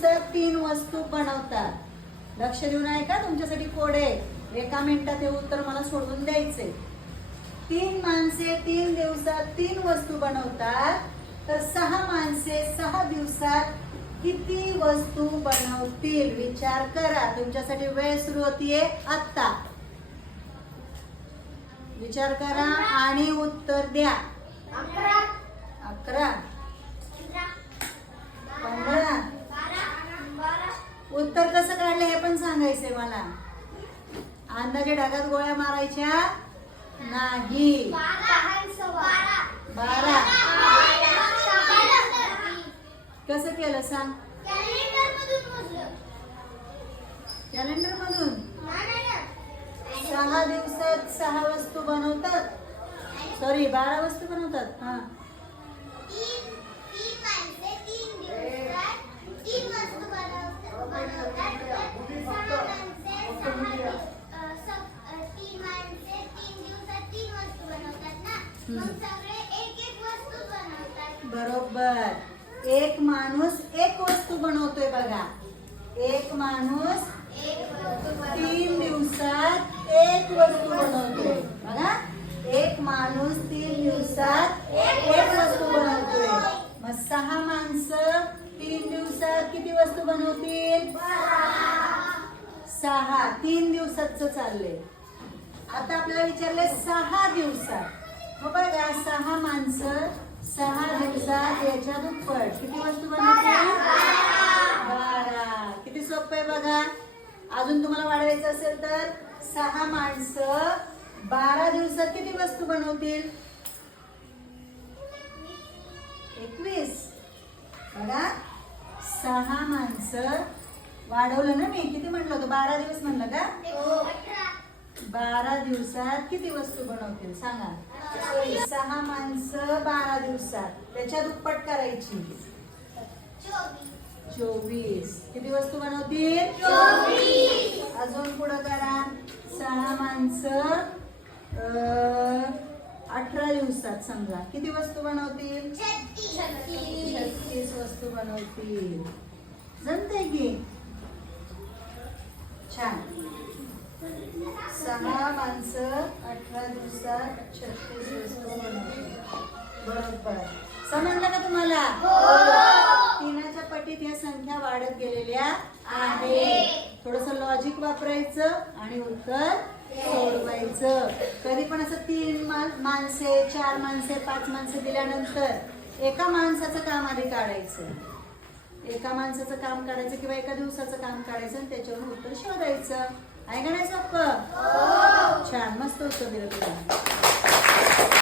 दिवसात तीन वस्तू बनवतात. लक्ष देऊन आहे का तुमच्यासाठी कोड आहे. एका मिनिटात हे उत्तर मला सोडवून द्यायचे तीन माणसे तीन दिवसात तीन वस्तू बनवतात. तर सहा माणसे सहा दिवसात किती वस्तू बनवतील? विचार करा. तुमच्यासाठी वेळ सुरू होतीये आत्ता. विचार करा आणि उत्तर द्या. अकरा. अकरा पंधरा पंधरा बारा बारा उत्तर कसं काढलं हे पण सांगायचंय मला? अंदाजे ढगात गोळ्या मारायच्या नाही. बारा. कसं केलं सांग? कॅलेंडर मधून सहा दिवसात सहा वस्तू बनवतात. सॉरी बारा वस्तू बनवतात. हा तीन तीन माणसे तीन दिवसात तीन वस्तू बनवतात बनवतात तर सहा माणसे सहा दिव- अ, स- अ, तीन माणसे तीन दिवसात तीन वस्तू बनवतात ना मग हम्म. सगळे एक एक वस्तू बनवतात बरोबर. एक माणूस एक वस्तू बनवतोय बघा. एक माणूस तीन दिवसात एक वस्तू बनवतोय. बघा. एक माणूस तीन दिवसात एक वस्तू बनवतोय. मग सहा माणसं तीन दिवसात किती वस्तू बनवतील? सहा. तीन दिवसाच चाललंय. आता आपल्याला विचारले सहा दिवसात. सहा माणसं सहा दिवसात याच्या दुप्पट किती वस्तू बनवतील बारा. किती सोपं आहे बघा. अजून तुम्हाला वाढवायचं असेल तर सहा माणसं बारा दिवसात किती वस्तू बनवतील? एकवीस. बघा. सहा माणसं. वाढवलं ना मी? किती म्हटलं होतं? बारा दिवस म्हणलं का? अठरा बारा दिवसात किती वस्तू बनवतील? सांगा. सहा माणसं बारा दिवसात. त्याच्या दुप्पट करायची. चोवीस. किती वस्तू बनवतील? अजून पुढं करा. सहा माणसं अठरा दिवसात समजा. किती वस्तू बनवतील? छत्तीस वस्तू बनवतील. जमते की? छान. सहा माणसं अठरा दिवसात छत्तीस वस्तू बरोबर. समजलं का तुम्हाला? तीनाच्या पटीत या संख्या वाढत गेलेल्या आहे. थोडस लॉजिक वापरायचं आणि उत्तर सोडवायचं. कधी पण असं तीन माणसे चार माणसे पाच माणसे दिल्यानंतर एका माणसाचं काम आधी काढायचं. एका माणसाचं काम काढायचं किंवा एका दिवसाचं काम काढायचं आणि त्याच्यावरून उत्तर शोधायचं. आहे का नाही सोपं छान. मस्त उत्तर दिलं तुला